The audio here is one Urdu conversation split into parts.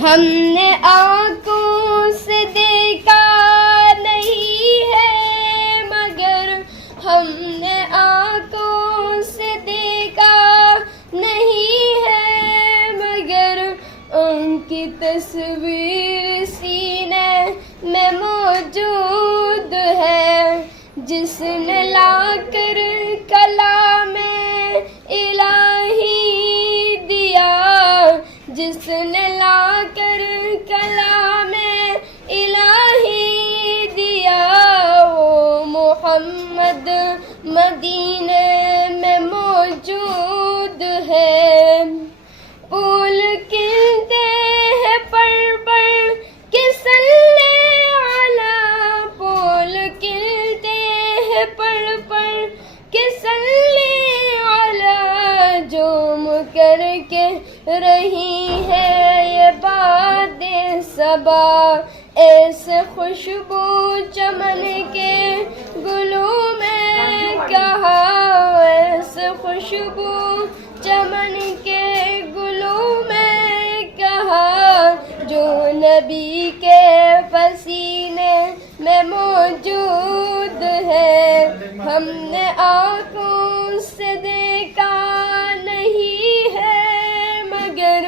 ہم نے آنکھوں سے دیکھا نہیں ہے مگر ہم نے آنکھوں سے دیکھا نہیں ہے مگر ان کی تصویر سینے میں موجود ہے. جس نے لا کر کلام الہی دیا, جس نے لا کر کلام الہی دیا, وہ محمد مدینے میں موجود ہے. پھول کھلتے ہیں پڑھ پڑھ کے صلی علی, پھول کھلتے ہیں پڑھ پڑھ کے صلی علی, جھوم کر کے رہی ہے یہ باد صبا, ایسے خوشبو چمن کے گلوں میں کہا, ایسے خوشبو چمن کے گلوں میں کہا, جو نبی کے پسینے میں موجود ہے. ہم نے آنکھوں سے دیکھا نہیں ہے مگر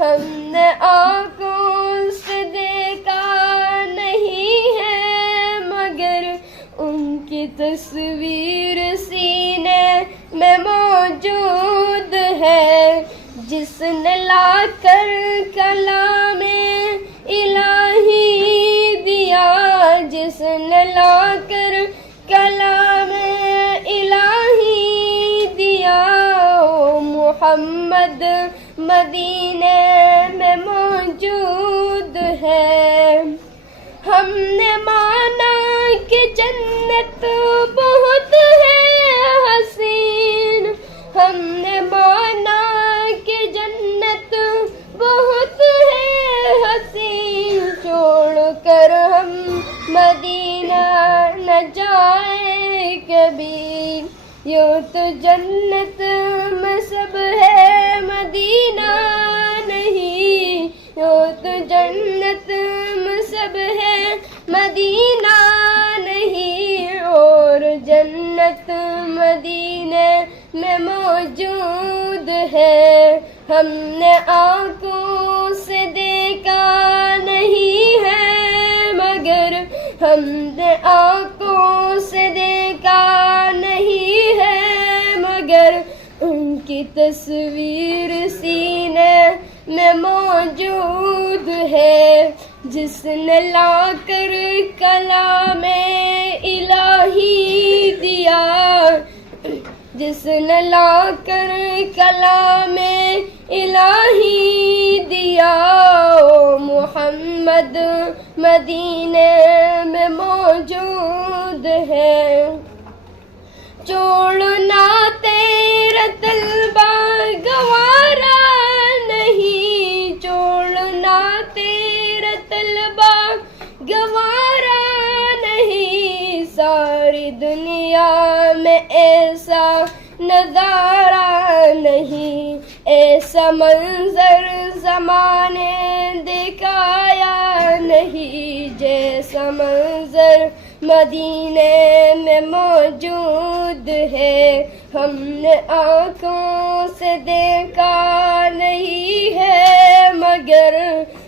ہم نے آنکھوں سے دیکھا نہیں ہے مگر ان کی تصویر سینے میں موجود ہے. جس نے لا کر کلام الہی دیا, جس نے لا کر کلام الہی دیا, وہ محمد مدینے میں موجود ہے. ہم نے مانا کہ جنت بہت ہے حسین, ہم نے مانا کہ جنت بہت ہے حسین, چھوڑ کر ہم مدینہ نہ جائیں کبھی, یوں تو جنت میں سب ہے مدینہ نہیں, یوں تو جنت میں سب ہے مدینہ نہیں, اور جنت مدینے میں موجود ہے. ہم نے آنکھوں سے دیکھا نہیں ہے مگر ہم نے آنکھوں سے دیکھا نہیں ہے مگر ان کی تصویر سینے میں موجود ہے. جس نے لا کر کلام الہی دیا, جس نے لا کر کلام الہی دیا, وہ محمد مدینے میں موجود ہے. چھوڑنا تیرا طلبہ گوارا نہیں, چھوڑنا تیرا طلبہ گوارا نہیں, ساری دنیا میں ایسا نظارہ نہیں, ایسا منظر زمانے دکھایا نہیں, جیسا منظر مدینے میں موجود ہے. ہم نے آنکھوں سے دیکھا نہیں ہے مگر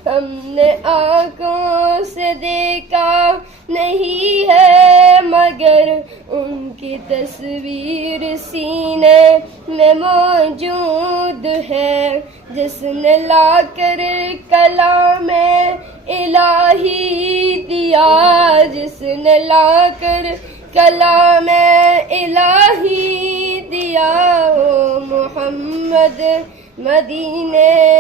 ہم نے آنکھوں سے دیکھا نہیں ہے مگر ان کی تصویر سینے میں موجود ہے. جس نے لا کر کلام الہی دیا, جس نے لا کر کلام الہی دیا, وہ محمد مدینے